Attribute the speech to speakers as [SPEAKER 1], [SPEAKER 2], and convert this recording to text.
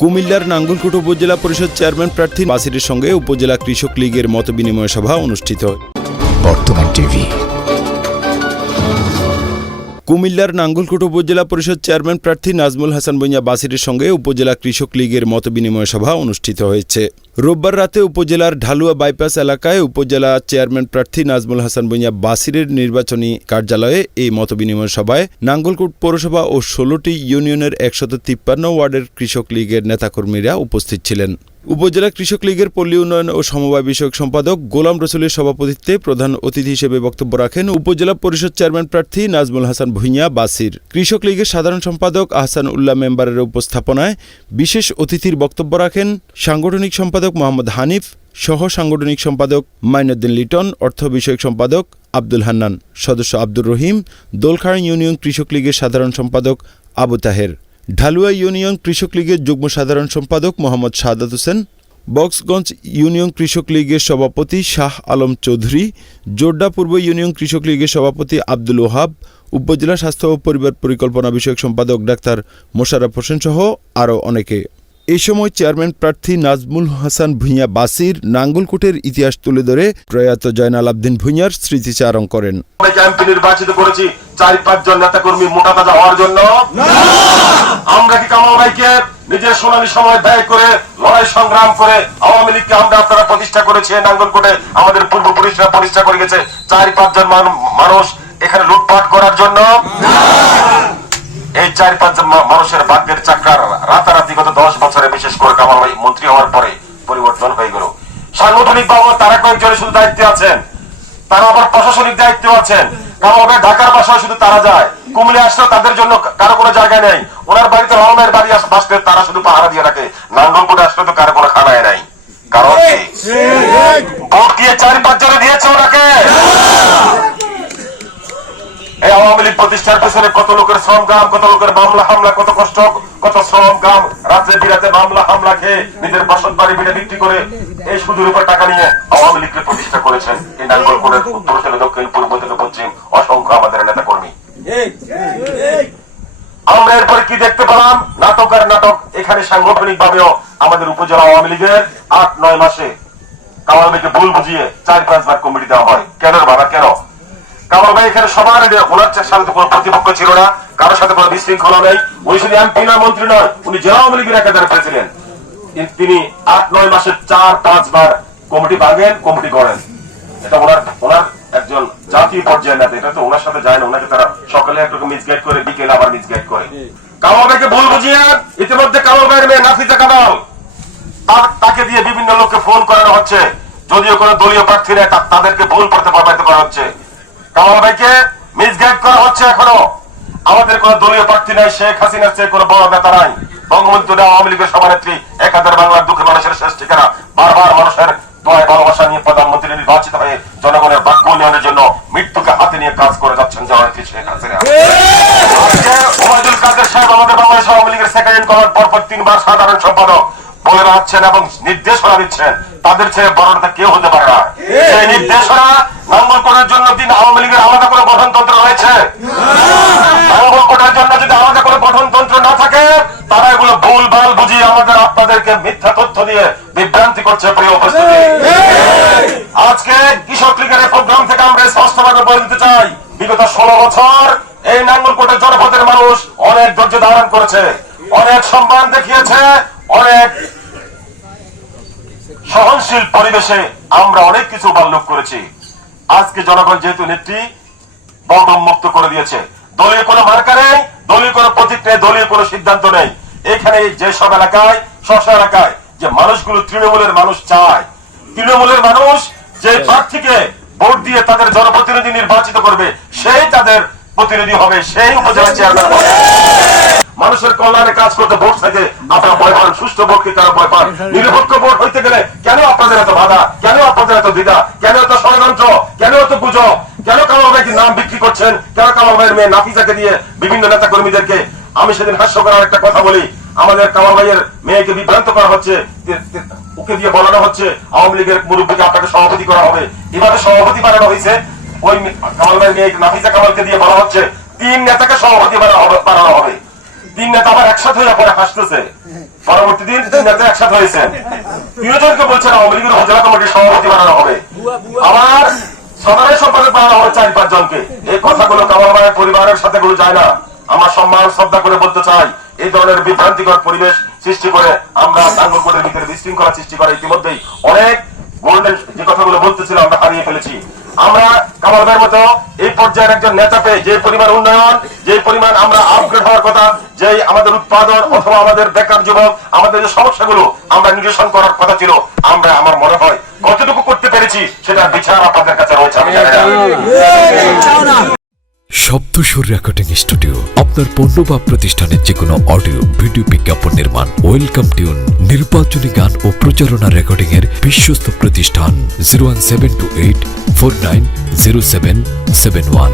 [SPEAKER 1] কুমিল্লার নাঙ্গলকুট উপজেলা পরিষদ চেয়ারম্যান প্রার্থী বাসিরের সঙ্গে উপজেলা কৃষক লীগের মত বিনিময় সভা অনুষ্ঠিত
[SPEAKER 2] বর্তমান টিভি।
[SPEAKER 1] কুমিল্লার নাঙ্গলকোট উপজেলা পরিষদ চেয়ারম্যান প্রার্থী নাজমুল হাসান বইয়া বাসিরের সঙ্গে উপজেলা কৃষক লীগের মতবিনিময় সভা অনুষ্ঠিত হয়েছে। রোববার রাতে উপজেলার ঢালুয়া বাইপাস এলাকায় উপজেলা চেয়ারম্যান প্রার্থী নাজমুল হাসান বইয়া বাসিরের নির্বাচনী কার্যালয়ে এই মতবিনিময় সভায় নাঙ্গলকোট পৌরসভা ও ষোলোটি ইউনিয়নের একশত তিপ্পান্ন ওয়ার্ডের কৃষক লীগের নেতাকর্মীরা উপস্থিত ছিলেন। উপজেলা কৃষক লীগের পল্লী উন্নয়ন ও সমবায় বিষয়ক সম্পাদক গোলাম রসুলের সভাপতিত্বে প্রধান অতিথি হিসেবে বক্তব্য রাখেন উপজেলা পরিষদ চেয়ারম্যান প্রার্থী নাজমুল হাসান ভুঁইয়া বাসির। কৃষক লীগের সাধারণ সম্পাদক আহসান উল্লাহ মেম্বারের উপস্থাপনায় বিশেষ অতিথির বক্তব্য রাখেন সাংগঠনিক সম্পাদক মোহাম্মদ হানিফ, সহ সাংগঠনিক সম্পাদক মাইনুদ্দিন লিটন, অর্থ বিষয়ক সম্পাদক আব্দুল হান্নান, সদস্য আব্দুর রহিম, দোলখাড়া ইউনিয়ন কৃষক লীগের সাধারণ সম্পাদক আবু তাহের। ঢালুয়া ইউনিয়ন কৃষক লীগের যুগ্ম সাধারণ সম্পাদক মোহাম্মদ সাদাত হোসেন, বক্সগঞ্জ ইউনিয়ন কৃষক লীগের সভাপতি শাহ আলম চৌধুরী জোড্ডা পূর্ব ইউনিয়ন কৃষক লীগের সভাপতি আব্দুল ওহাব, উপজেলা স্বাস্থ্য ও পরিবার পরিকল্পনা বিষয়ক সম্পাদক ডাক্তার মোশারফ হোসেন সহ আরও অনেকে। এই সময় চেয়ারম্যান প্রার্থী নাজমুল হাসান ভূঁইয়া বাসির নাঙ্গলকোটের ইতিহাস তুলে ধরে প্রয়াত জয়নাল আবদিন ভূঁইয়ার স্মৃতিচারণ করেন।
[SPEAKER 3] চার পাঁচ জন নেতা কর্মী মোটা তাজা হওয়ার জন্য। আমরা কি কামাল ভাইকে নিজের সোনালী সময় ব্যয় করে লড়াই সংগ্রাম করে আওয়ামী লীগকে আমরা আপনারা প্রতিষ্ঠা করেছে নাঙ্গলকোটে আমাদের পূর্বপুরুষরা প্রতিষ্ঠা করে গেছে। চার পাঁচ জন মানুষ এখানে লুটপাট করার জন্য। এই চার পাঁচ জন মানুষের ভাগ্যের চাকরার রাতারাতি গত দশ বছরে বিশেষ করে কামাল ভাই মন্ত্রী হওয়ার পরে পরিবর্তন হয়ে গেল। সাংগঠনিক বাবদ তারা কয়েকজনের শুধু দায়িত্বে আছেন তারা আবার প্রশাসনিক দায়িত্ব আছেন। কারণ ঢাকার বাসায় শুধু তারা যায়। কুমিল্লা আসলেও তাদের জন্য কারও কোনো জায়গা নেই। ওনার বাড়িতে রহমের বাড়ি আস- বাসলে তারা শুধু পাহারা দিয়ে রাখে। নাঙ্গলকোটে আসলে তো কারও কোনো খানায় নাই। কারণ ভোট দিয়ে পাঁচ জনে দিয়েছে ওনাকে। এই আওয়ামী লীগ প্রতিষ্ঠার পেছনে কত লোকের শ্রম গ্রাম, কত লোকের মামলা, হামলা, কত কষ্ট, কত শ্রম গ্রাম। রাত্রে বিরাতে মামলা, হামলা খেয়ে নিজের বসত বাড়ি বিড়ে বিক্রি করে এই সুদের উপর টাকা নিয়ে আওয়ামী লীগকে প্রতিষ্ঠা করেছেন। এই নাঙ্গলকোটের উত্তর দক্ষিণ পূর্ব থেকে পশ্চিম অসংখ্য আমাদের নেতা কর্মী আমরা পেলাম নাটক আর নাটক এখানে সাংগঠনিক ভাবেও আমাদের উপজেলা আওয়ামী লীগের আট, নয় মাসে কামাল ভাইকে ভুল বুঝিয়ে চার পাঁচ লাখ কমিটি দেওয়া হয়। কেন বাবা, কেন? কামাল ভাই এখানে সবার ওনার সাথে তো কোনো প্রতিপক্ষ ছিল না, কারোর সাথে কোনো বিশৃঙ্খলা নেই। উনি শুধু এমপি না মন্ত্রী নয়, উনি জেলা আওয়ামী লীগের একাধারে প্রেসিডেন্ট তিনি আট, নয় মাসে চার পাঁচবার কমিটি ভাঙেন কমিটি গড়েন। এটা ওনার ওনার একজন জাতীয় পর্যায়ের নেতা, এটা তো ওনার সাথে যায় না, ওনাকে তারা সকালে একটু মিসগাইড করে, বিকেলে আবার মিসগাইড করে। কামাল ভুল বুঝিয়ে ইতিমধ্যে কামাল ভাইয়ের মেয়ে নাফিজা কামাল। তাকে দিয়ে বিভিন্ন লোককে ফোন করানো হচ্ছে। যদিও কোনো দলীয় প্রার্থী নেই তাদেরকে ভুল করা হচ্ছে। কামাল ভাইকে মিসগাইড করা হচ্ছে এখনও। আমাদের কোন দলীয় প্রার্থী নাই, শেখ হাসিনার চেয়ে কোনো বড় নেতা নাই। বঙ্গবন্ধু আওয়ামী লীগের সভানেত্রী, এক হাজার বাংলার দুঃখে মানুষের শেষ ঠিকানা। বারবার মানুষের দোয়ায় ভালোবাসা নিয়ে প্রধানমন্ত্রী নির্বাচিত হয়ে জনগণের বাক্য উন্নয়নের জন্য মৃত্যুকে হাতে নিয়ে কাজ করে যাচ্ছেন জননেত্রী শেখ হাসিনা আজকে ওবায়দুল কাদের সাহেব আমাদের বাংলাদেশ আওয়ামী লীগের সেক্রেটারি করার পরপর তিনবার সাধারণ সম্পাদক বলে এবং নির্দেশনা দিচ্ছেন, তাদের ছেড়ে বড় নেতা কেউ হতে পারে না। সেই নির্দেশনা নাঙ্গলকোটের জন্য দিন আওয়ামী লীগের আলাদা করে গঠনতন্ত্র রয়েছে। নাঙ্গলকোটের জন্য যদি আলাদা করে গঠনতন্ত্র না থাকে, তারা এগুলো ভুল ভালো বুঝিয়ে আমাদের আপনাদেরকে মিথ্যা তথ্য দিয়ে বিভ্রান্তি করছে প্রিয় উপস্থিতি। আজকে কৃষক লীগের প্রোগ্রাম থেকে আমরা স্পষ্টভাবে বলে দিতে চাই। বিগত ষোলো বছর এই নাঙ্গলকোটের জনপদের মানুষ অনেক ধৈর্য ধারণ করেছে, অনেক সম্মান দেখিয়েছে, অনেক সহনশীল পরিবেশে আমরা অনেক কিছু উল্লেখ করেছি। আজকে জনগণ যেহেতু নেত্রী বদম মুক্ত করে দিয়েছে। দলীয় কোনো মার্কা নেই দলীয় কোনো প্রতীক নেই দলীয় কোনো সিদ্ধান্ত নেই। এখানে যে সব এলাকায় শশা এলাকায় যে মানুষগুলো তৃণমূলের মানুষ চায় তৃণমূলের মানুষ যে প্রার্থীকে ভোট দিয়ে তাদের জনপ্রতিনিধি নির্বাচিত করবে সেই তাদের প্রতিনিধি হবে সেই উপজেলা চেয়ারম্যান হবে। মানুষের কল্যাণে কাজ করতে ভোট থাকে আপনারা ভয় পান সুষ্ঠু ভোটকে কেন ভয় পান। নিরপেক্ষ ভোট হইতে গেলে আপনাদের এত বাধা? কেন আপনাদের এত দ্বিধা? কেন এত ষড়যন্ত্র? কেন এত গুজব? কেন কামাল নাম বিক্রি করছেন? কেন কামাল মেয়ে নাফিজাকে দিয়ে বিভিন্ন নেতা কর্মীদেরকে আমি সেদিন হাস্য করার একটা কথা বলি। আমাদের কামাল ভাইয়ের মেয়েকে বিভ্রান্ত করা হচ্ছে। ওকে দিয়ে বলানো হচ্ছে, আওয়ামী লীগের মুরব্বীকে আপনাকে সভাপতি করা হবে। এভাবে সভাপতি বানানো হয়েছে। ওই কামাল ভাইয়ের মেয়ে নাফিজা কামালকে দিয়ে বলা হচ্ছে, তিন নেতাকে সভাপতি বানানো হবে- আবার হয়ে পরে হাসতেছে। পরবর্তী দিন হয়েছেন। বলছেন আওয়ামী লীগের উপজেলা কমিটির সভাপতি বানানো হবে। আবার সাধারণ সম্পাদক বানানো হবে চার পাঁচ জনকে। এই কথাগুলো কামাল পরিবারের সাথে গুলো যায় না। আমার সম্মান, শ্রদ্ধা করে বলতে চাই, এই ধরনের বিভ্রান্তিকর পরিবেশ সৃষ্টি করে আমরা নাঙ্গলকোটের ভিতরে বিশৃঙ্খলা সৃষ্টি করে ইতিমধ্যেই অনেক গোল্ডেন যে কথাগুলো বলতেছিলাম, আমরা হারিয়ে ফেলেছি। আমরা কামাল মতো এই পর্যায়ের একজন নেতা পেয়ে যে পরিমাণ উন্নয়ন, যে পরিমাণ আমরা আপগ্রেড হওয়ার কথা যে আমাদের উৎপাদন অথবা আমাদের বেকার যুবক, আমাদের যে সমস্যাগুলো আমরা নিরসন করার কথা ছিল, আমরা আমার মনে হয় কতটুকু করতে পেরেছি সেটা বিচার আপনাদের কাছে রয়েছে, আমি জানি না।
[SPEAKER 2] শব্দস্বর রেকর্ডিং স্টুডিও আপনার পণ্য বা প্রতিষ্ঠানের যে কোনো অডিও ভিডিও বিজ্ঞাপন নির্মাণ ওয়েলকাম টিউন নির্বাচনী গান ও প্রচারণা রেকর্ডিং এর বিশ্বস্ত প্রতিষ্ঠান zero one seven two eight four nine zero seven seven one